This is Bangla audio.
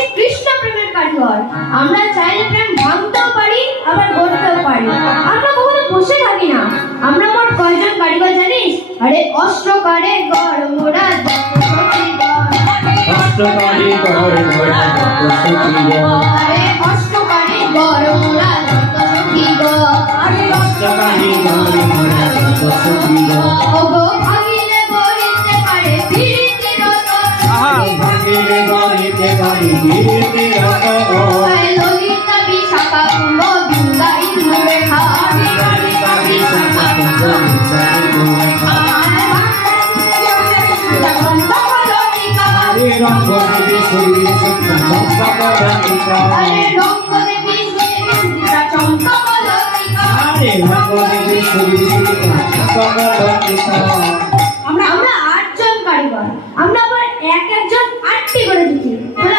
হচ্ছে কৃষ্ণ প্রেমের কারিগর। আমরা চাইলে প্রেম ভাঙতেও পারি, আবার গড়তেও পারি। আমরা কখনো বসে থাকি না। আমরা মোট কয়জন কারিগর জানিস? আরে অষ্ট কারিগর মোরা আরে অষ্ট কারিগর মোরা ওগো ভাগিলে গড়িতে পারে বিরতি ললিতা বিশাখা কুম্ভ দুর্গা ইন্দ্র রেখা রঙ্গদেবী সুরবীর সুপ্তা চম্পা আরে রঙ্গদেবী সুরবীর চম্পা রঙ্গদেবী সুরবীর সুপ্তা চম্পা